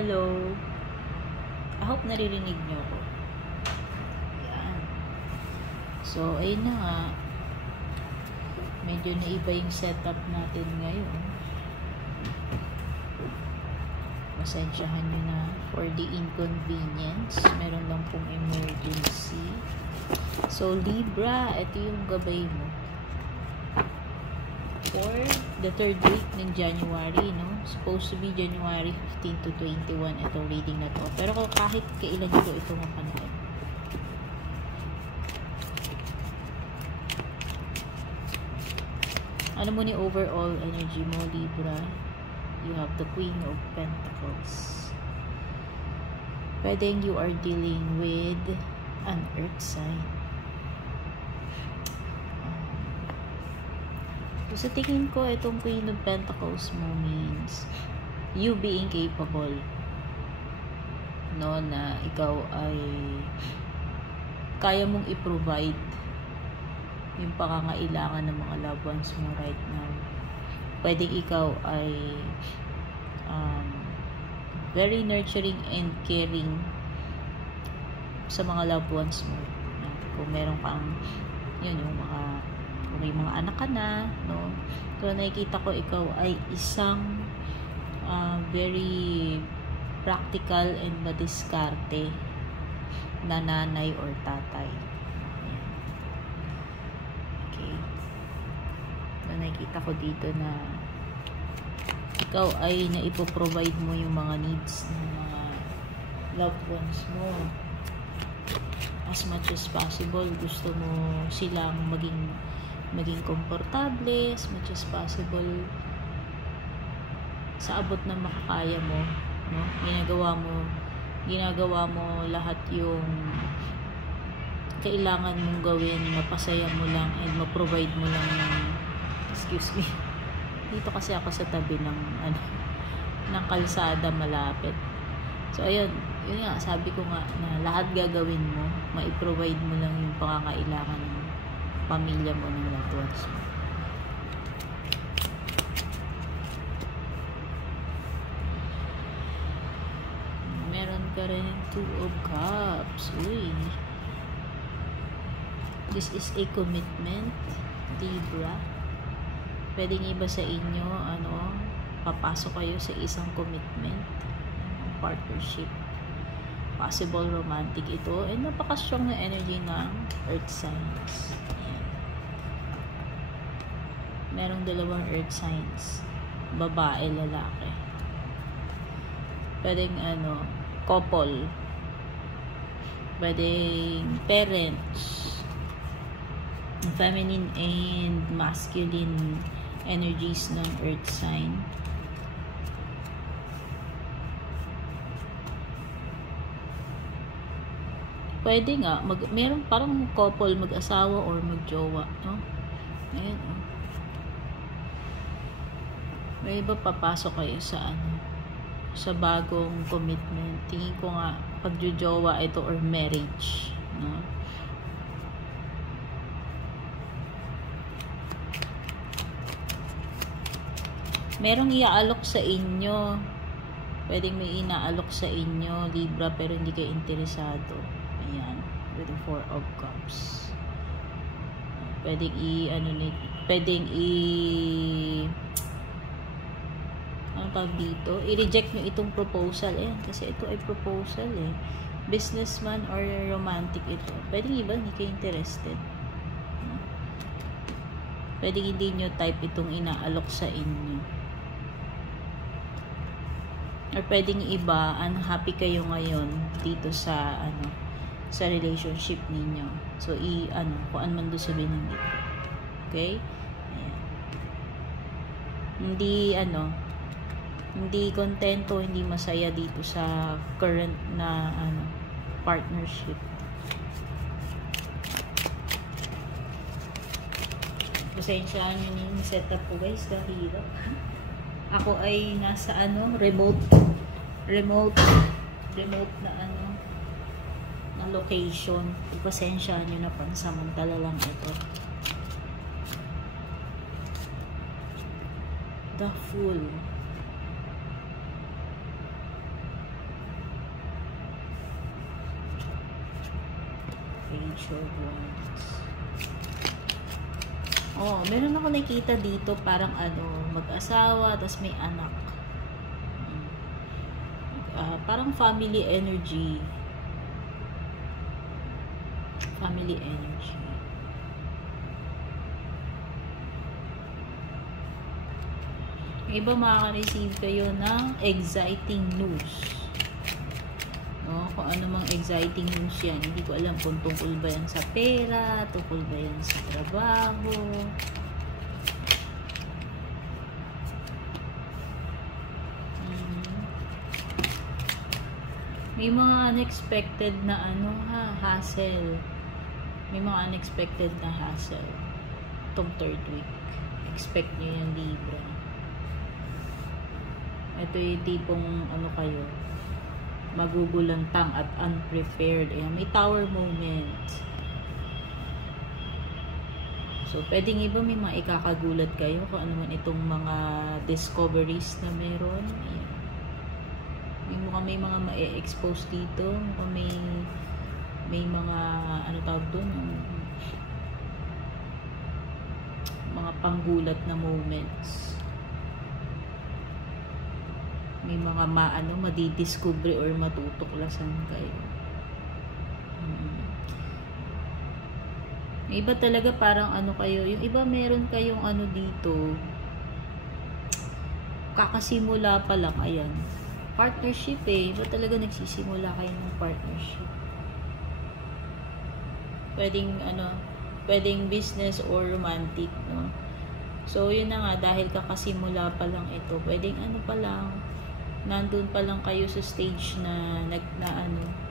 Hello. I hope naririnig nyo ako. Yan. So, ayun na nga. Medyo naiba yung setup natin ngayon. Pasensyahan nyo na for the inconvenience. Meron lang pong emergency. So, Libra, ito yung gabay mo. For the third week ng January, no? Supposed to be January 15 to 21 itong reading na to. Pero kung kahit kailan nyo ito mapanood. Ano mo ni overall energy mo, Libra? You have the Queen of Pentacles. Pwedeng you are dealing with an earth sign. So, sa tingin ko, itong Queen of Pentacles mo means you being capable, no, na ikaw ay kaya mong i-provide yung pangangailangan ng mga loved ones mo right now. Pwedeng ikaw ay very nurturing and caring sa mga loved ones mo. Kung meron kang yun, yung mga kung may mga anak ka na, no? So, nakikita ko ikaw ay isang very practical and madiskarte na nanay or tatay. Okay. So, nakikita ko dito na ikaw ay naipoprovide mo yung mga needs ng mga loved ones mo. As much as possible, gusto mo silang maging komportable, as much as possible sa abot ng makakaya mo, no? Ginagawa mo lahat yung kailangan mong gawin, mapasaya mo lang and ma-provide mo lang ng, excuse me, dito kasi ako sa tabi ng kalsada malapit. So ayun, yun nga, sabi ko nga na lahat gagawin mo, ma-provide mo lang yung pangangailangan ng pamilya mo ng loved ones mo. Meron ka rin 2 of Cups. Uy. This is a commitment, Libra. Pwedeng iba sa inyo, papasok kayo sa isang commitment, partnership. Possible romantic ito. And napaka-strong na energy ng earth signs. Merong 2 earth signs. Babae, lalaki. Pwedeng couple. Pwedeng parents. Feminine and masculine energies ng earth sign. Pwede nga, meron parang couple, mag-asawa or mag-jowa, no? Ayan, may iba papasok kayo sa sa bagong commitment. Tingin ko nga, pag-jowa ito or marriage, no? Merong iaalok sa inyo. Pwedeng may inaalok sa inyo, Libra, pero hindi kayo interesado. Ayan, with the 4 of Cups. Pwedeng ano tawag dito? I-reject nyo itong proposal. Kasi ito ay proposal businessman or romantic ito. Pwedeng iba, hindi kayo interested. Pwedeng hindi nyo type itong inaalok sa inyo. Or pwedeng iba, unhappy kayo ngayon dito sa sa relationship ninyo. So kung ano man doon sabihin ng dito. Okay? Ayan. Hindi kontento, hindi masaya dito sa current na partnership. Pasensyahan nyo yung setup ko, guys, kahirap. Ako ay nasa remote na location. Pasensyahan nyo na, pansamantala lang ito. The Fool. Page of Wands. Oh, meron ako nakita dito parang mag-asawa, tas may anak. Parang family energy. Family energy. Yung iba makaka-receive kayo ng exciting news. No? Kung ano mang exciting news yan. Hindi ko alam kung tungkol ba yan sa pera, tungkol ba yan sa trabaho. May mga unexpected na hassle. May mga unexpected na hassle. Itong third week. Expect nyo yung Libra. Ito yung tipong kayo, magugulantang at unprepared. Ayan, may tower moment. So, pwedeng iba may mga ikakagulat kayo kung ano man itong mga discoveries na meron. Ayan. May mga ma-expose dito. May mga tawag doon, mga panggulat na moments. May mga madidiscover or matutuklasan kayo. May iba talaga parang kayo, yung iba meron kayong dito, kakasimula pa lang, ayan. Partnership iba talaga nagsisimula kayo ng partnership. Pwedeng business or romantic, no? So, yun na nga, dahil kakasimula pa lang ito, pwedeng pa lang, nandun pa lang kayo sa stage na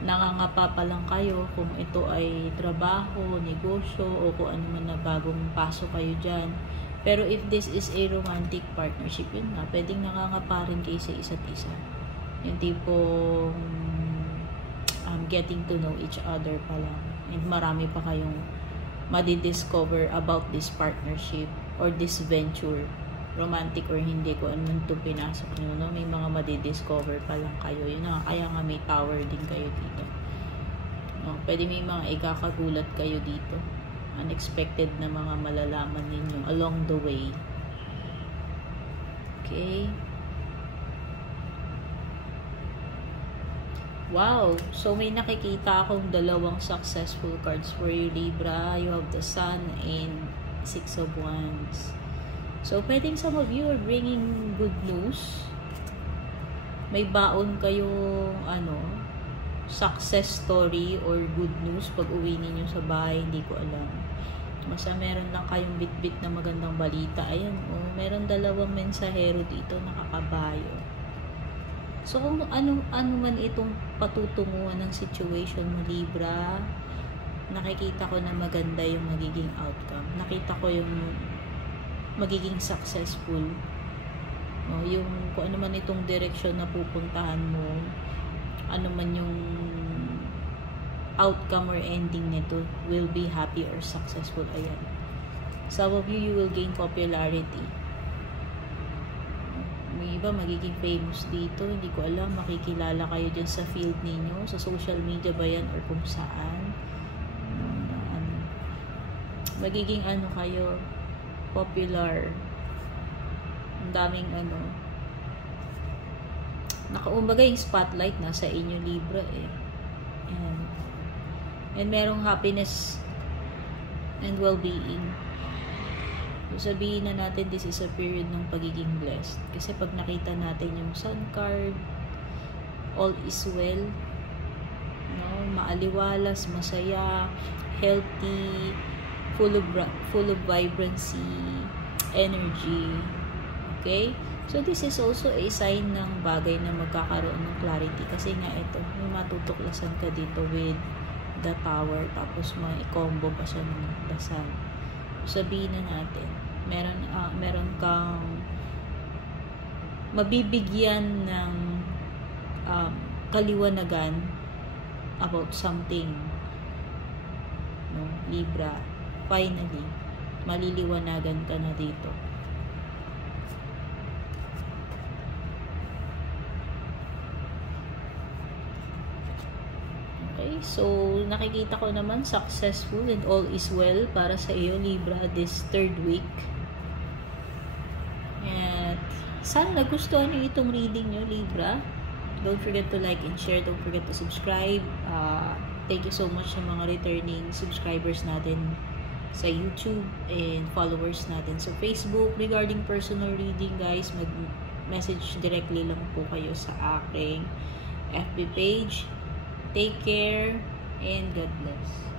nangangapa pa lang kayo kung ito ay trabaho, negosyo, o kung ano man na bagong pasok kayo dyan. Pero if this is a romantic partnership, yun nga, pwedeng nangangapa rin kayo sa isa't isa. Yung tipong getting to know each other pa lang. And marami pa kayong madidiscover about this partnership or this venture. Romantic or hindi, ko ano ito pinasok nyo, no? May mga madidiscover pa lang kayo. Yun na, kaya nga may tower din kayo dito. No? Pwede may mga ikakagulat kayo dito. Unexpected na mga malalaman ninyo along the way. Okay. Wow! So, may nakikita akong dalawang successful cards for you, Libra. You have the Sun and Six of Wands. So, pwedeng some of you are bringing good news. May baon kayong, success story or good news pag uwi ninyo sa bahay. Hindi ko alam. Basta meron lang kayong bit-bit na magandang balita. Ayan, meron dalawang mensahero dito, nakakabayo. So, kung ano man itong patutunguhan ng situation mo, Libra, nakikita ko na maganda yung magiging outcome. Nakita ko yung magiging successful. Yung kung ano man itong direction na pupuntahan mo, ano man yung outcome or ending nito, will be happy or successful. Ayan. Some of you will gain popularity. May iba magiging famous dito, hindi ko alam, makikilala kayo dyan sa field ninyo, sa social media ba yan or kung saan. Magiging kayo, popular. Ang daming nakaumbaga yung spotlight nasa inyo, Libra and merong happiness and well-being. So, sabihin na natin, this is a period ng pagiging blessed. Kasi pag nakita natin yung Sun card, all is well. No? Maaliwalas, masaya, healthy, full of vibrancy, energy. Okay? So, this is also a sign ng bagay na magkakaroon ng clarity. Kasi nga ito, may matutuklasan ka dito with the Tower. Tapos, mai-combo pa siya ng the Sun. Sabihin na natin, meron kang mabibigyan ng kaliwanagan about something, no, Libra. Finally, maliliwanagan ka na dito. Okay, Okay, so nakikita ko naman successful and all is well para sa iyo, Libra, this 3rd week. At sana nagustuhan niyo itong reading niyo, Libra. Don't forget to like and share. Don't forget to subscribe. Thank you so much sa mga returning subscribers natin sa YouTube and followers natin sa Facebook. Regarding personal reading, guys, mag-message directly lang po kayo sa aking FB page. Take care and God bless.